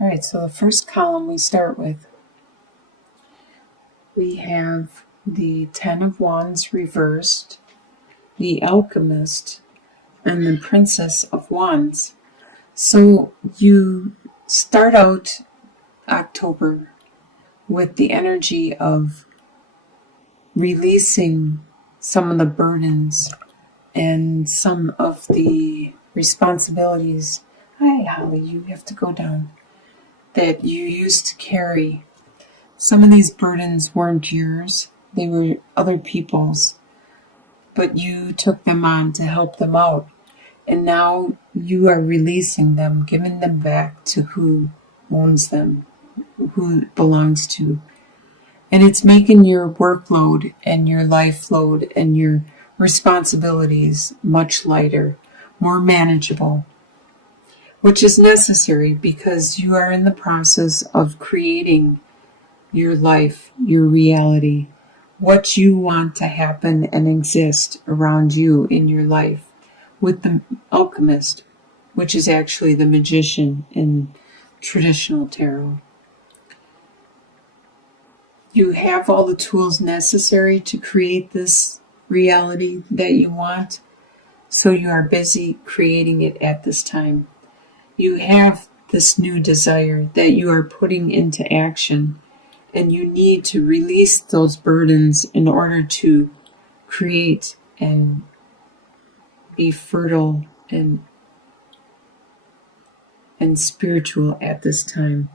All right, so the first column we start with, we have the Ten of Wands reversed, the Alchemist, and the Princess of Wands. So you start out October with the energy of releasing some of the burdens and some of the responsibilities. Hi, Holly, you have to go down. That you used to carry. Some of these burdens weren't yours, they were other people's, but you took them on to help them out. And now you are releasing them, giving them back to who owns them, who it belongs to. And it's making your workload and your life load and your responsibilities much lighter, more manageable, which is necessary because you are in the process of creating your life, your reality, what you want to happen and exist around you in your life with the Alchemist, which is actually the magician in traditional tarot. You have all the tools necessary to create this reality that you want, so you are busy creating it at this time. You have this new desire that you are putting into action, and you need to release those burdens in order to create and be fertile and spiritual at this time.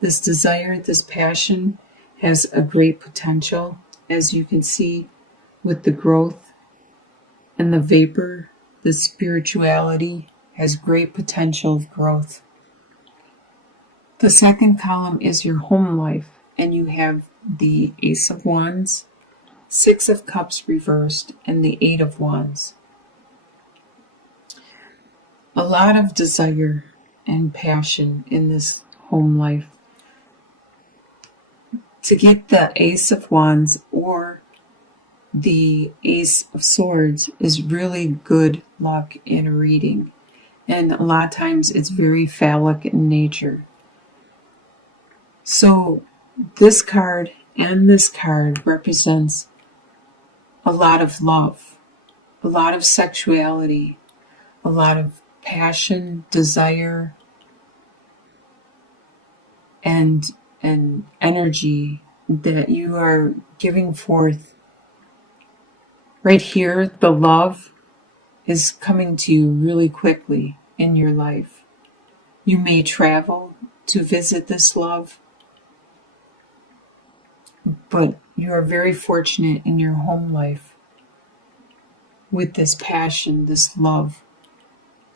This desire, this passion has a great potential, as you can see with the growth and the vapor. The spirituality has great potential of growth. The second column is your home life, and you have the Ace of Wands, Six of Cups reversed, and the Eight of Wands. A lot of desire and passion in this home life. To get the Ace of Wands or the Ace of Swords is really good luck in a reading. And a lot of times it's very phallic in nature. So this card and this card represents a lot of love, a lot of sexuality, a lot of passion, desire, and energy that you are giving forth. Right here, the love is coming to you really quickly in your life. You may travel to visit this love, but you are very fortunate in your home life with this passion, this love.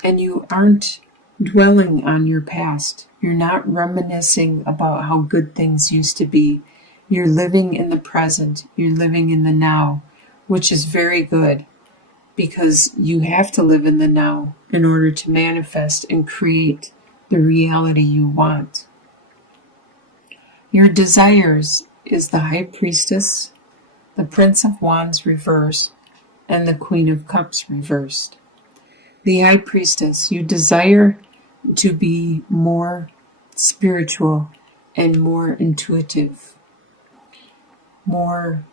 And you aren't dwelling on your past. You're not reminiscing about how good things used to be. You're living in the present. You're living in the now, which is very good because you have to live in the now in order to manifest and create the reality you want. Your desires is the High Priestess, the Prince of Wands reversed, and the Queen of Cups reversed. The High Priestess, you desire to be more spiritual and more intuitive, more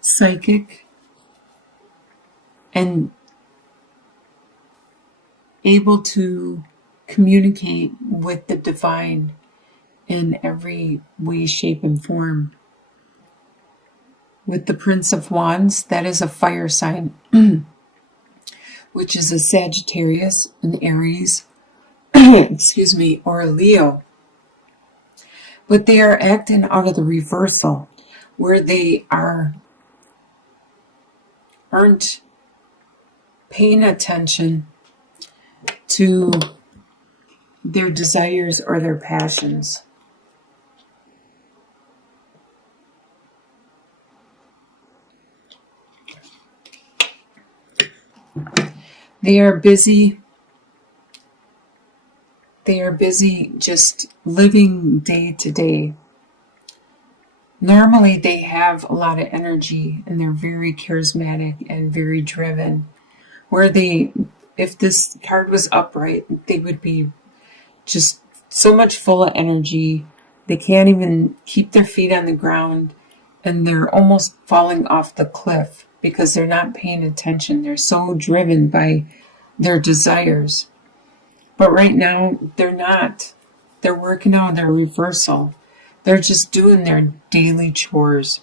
psychic, and able to communicate with the divine in every way, shape, and form. With the Prince of Wands, that is a fire sign, which is a Sagittarius, an Aries, excuse me, or a Leo. But they are acting out of the reversal, where they aren't paying attention to their desires or their passions. They are busy just living day to day. Normally they have a lot of energy and they're very charismatic and very driven. If this card was upright, they would be just so much full of energy. They can't even keep their feet on the ground, and they're almost falling off the cliff because they're not paying attention. They're so driven by their desires. But right now, they're not. They're working on their reversal. They're just doing their daily chores.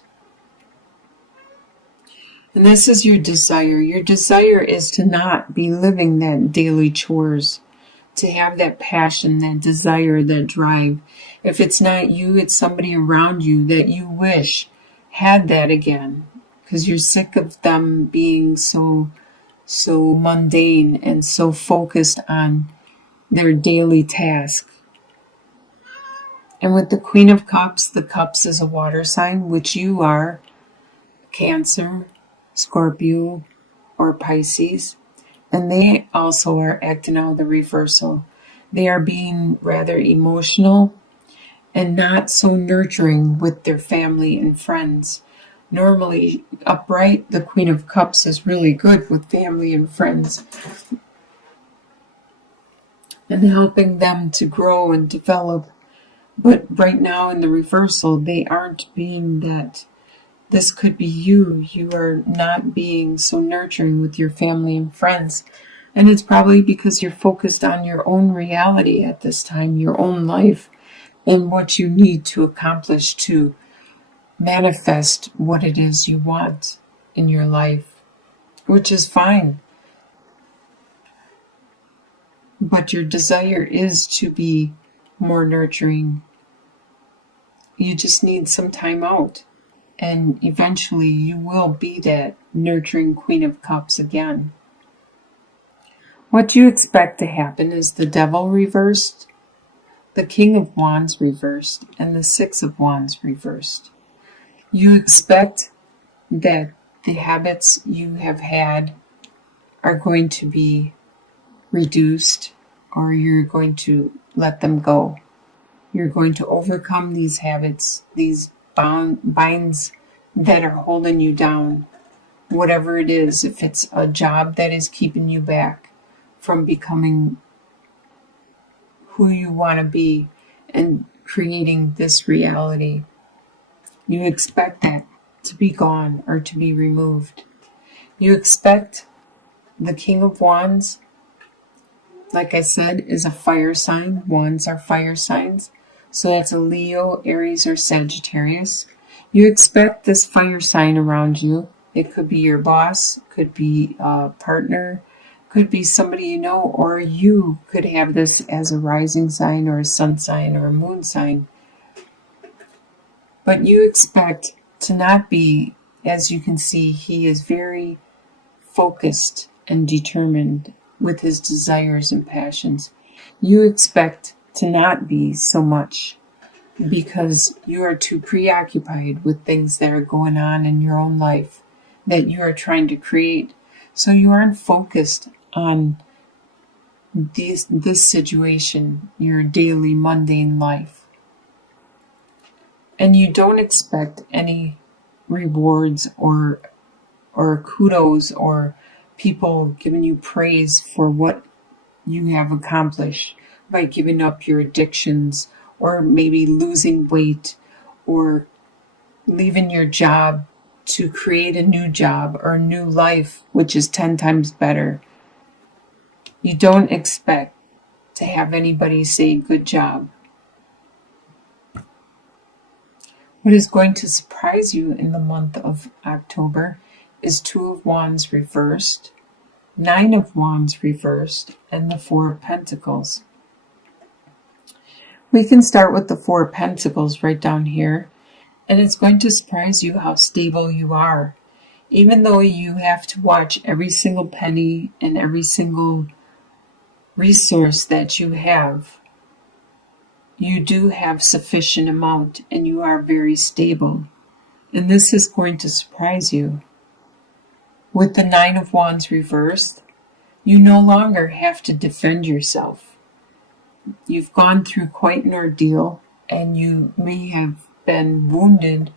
And this is your desire. Your desire is to not be living that daily chores, to have that passion, that desire, that drive. If it's not you, it's somebody around you that you wish had that again, because you're sick of them being so mundane and so focused on their daily task. And with the Queen of Cups, the Cups is a water sign, which you are, Cancer, Scorpio, or Pisces. And they also are acting out the reversal. They are being rather emotional and not so nurturing with their family and friends. Normally, upright, the Queen of Cups is really good with family and friends and helping them to grow and develop. But right now in the reversal, they aren't being that. This could be you. You are not being so nurturing with your family and friends. And it's probably because you're focused on your own reality at this time, your own life, and what you need to accomplish to manifest what it is you want in your life, which is fine. But your desire is to be more nurturing. You just need some time out. And eventually you will be that nurturing Queen of Cups again. What you expect to happen is the Devil reversed, the King of Wands reversed, and the Six of Wands reversed. You expect that the habits you have had are going to be reduced, or you're going to let them go. You're going to overcome these habits, these binds that are holding you down, whatever it is. If it's a job that is keeping you back from becoming who you want to be and creating this reality, you expect that to be gone or to be removed. You expect the King of Wands, like I said, is a fire sign. Wands are fire signs. So that's a Leo, Aries, or Sagittarius. You expect this fire sign around you. It could be your boss, could be a partner, could be somebody you know, or you could have this as a rising sign or a sun sign or a moon sign. But you expect to not be, as you can see, he is very focused and determined with his desires and passions. You expect to not be so much because you are too preoccupied with things that are going on in your own life that you are trying to create. So you aren't focused on this situation, your daily mundane life. And you don't expect any rewards or kudos or people giving you praise for what you have accomplished by giving up your addictions or maybe losing weight or leaving your job to create a new job or a new life, which is 10 times better. You don't expect to have anybody say good job. What is going to surprise you in the month of October is Two of Wands reversed, Nine of Wands reversed, and the Four of Pentacles. We can start with the Four of Pentacles right down here, and it's going to surprise you how stable you are. Even though you have to watch every single penny and every single resource that you have, you do have sufficient amount and you are very stable. And this is going to surprise you. With the Nine of Wands reversed, you no longer have to defend yourself. You've gone through quite an ordeal and you may have been wounded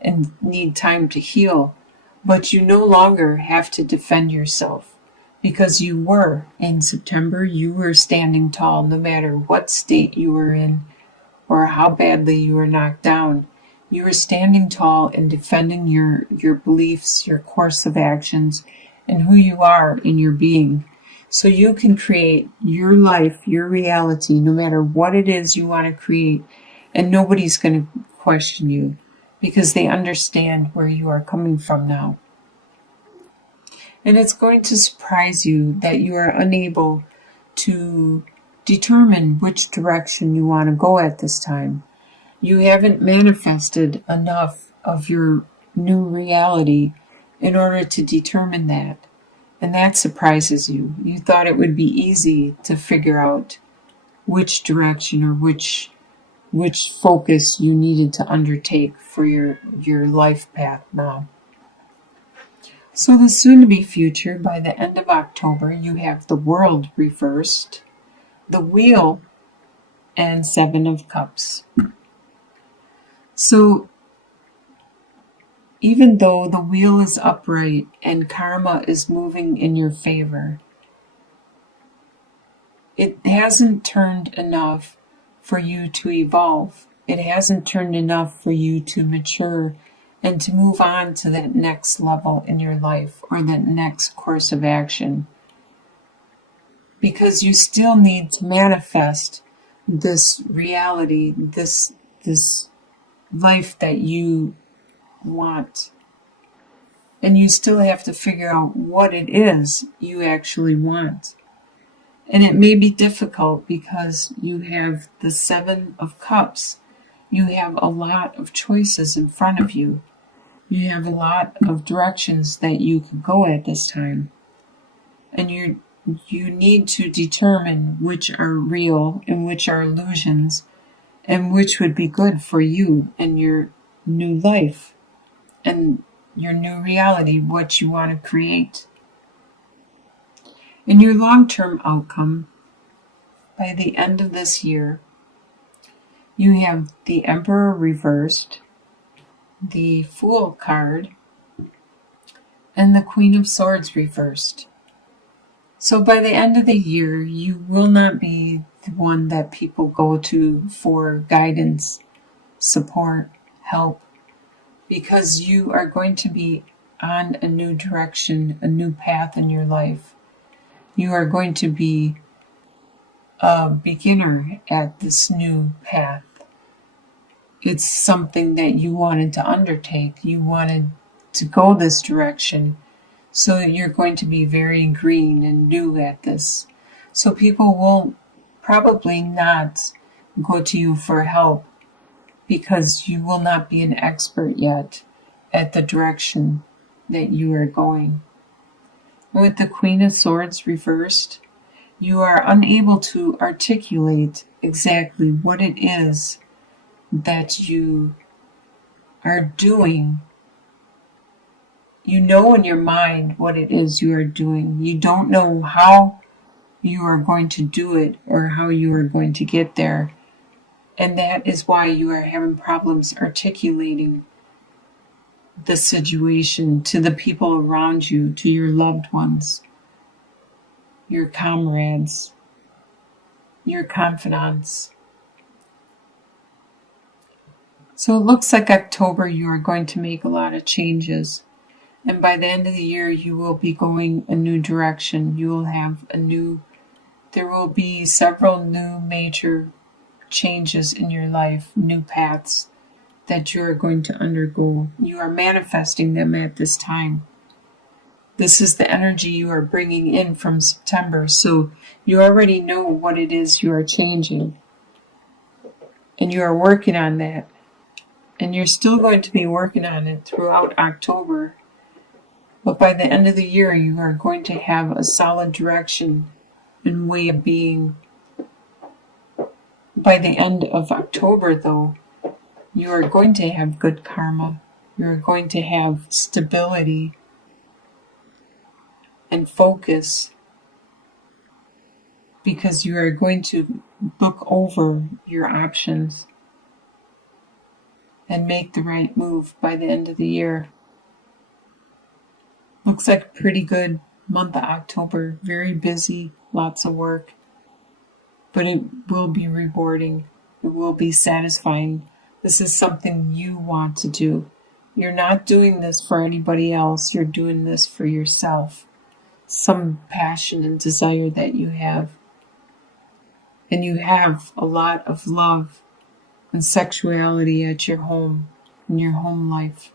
and need time to heal, but you no longer have to defend yourself because you were in September, you were standing tall no matter what state you were in or how badly you were knocked down. You were standing tall and defending your beliefs, your course of actions, and who you are in your being. So you can create your life, your reality, no matter what it is you want to create, and nobody's going to question you because they understand where you are coming from now. And it's going to surprise you that you are unable to determine which direction you want to go at this time. You haven't manifested enough of your new reality in order to determine that. And that surprises you. You thought it would be easy to figure out which direction or which focus you needed to undertake for your life path now. So the soon-to-be future, by the end of October, you have the World reversed, the Wheel, and Seven of Cups. So even though the wheel is upright and karma is moving in your favor, it hasn't turned enough for you to evolve. It hasn't turned enough for you to mature and to move on to that next level in your life or that next course of action. Because you still need to manifest this reality, this life that you want. And you still have to figure out what it is you actually want. And it may be difficult because you have the Seven of Cups. You have a lot of choices in front of you. You have a lot of directions that you could go at this time. And you need to determine which are real and which are illusions and which would be good for you and your new life and your new reality, what you want to create. In your long-term outcome, by the end of this year, you have the Emperor reversed, the Fool card, and the Queen of Swords reversed. So by the end of the year, you will not be the one that people go to for guidance, support, help, because you are going to be on a new direction, a new path in your life. You are going to be a beginner at this new path. It's something that you wanted to undertake. You wanted to go this direction. So you're going to be very green and new at this. So people will probably not go to you for help because you will not be an expert yet at the direction that you are going. With the Queen of Swords reversed, you are unable to articulate exactly what it is that you are doing. You know in your mind what it is you are doing. You don't know how you are going to do it or how you are going to get there. And that is why you are having problems articulating the situation to the people around you, to your loved ones, your comrades, your confidants. So it looks like October you are going to make a lot of changes. And by the end of the year, you will be going a new direction. You will have there will be several new major changes in your life, new paths that you are going to undergo. You are manifesting them at this time. This is the energy you are bringing in from September. So you already know what it is you are changing. And you are working on that. And you're still going to be working on it throughout October. But by the end of the year, you are going to have a solid direction and way of being. By the end of October, though, you are going to have good karma. You're going to have stability and focus because you are going to look over your options and make the right move by the end of the year. Looks like a pretty good month of October. Very busy, lots of work, but it will be rewarding. It will be satisfying. This is something you want to do. You're not doing this for anybody else. You're doing this for yourself. Some passion and desire that you have. And you have a lot of love and sexuality at your home, in your home life.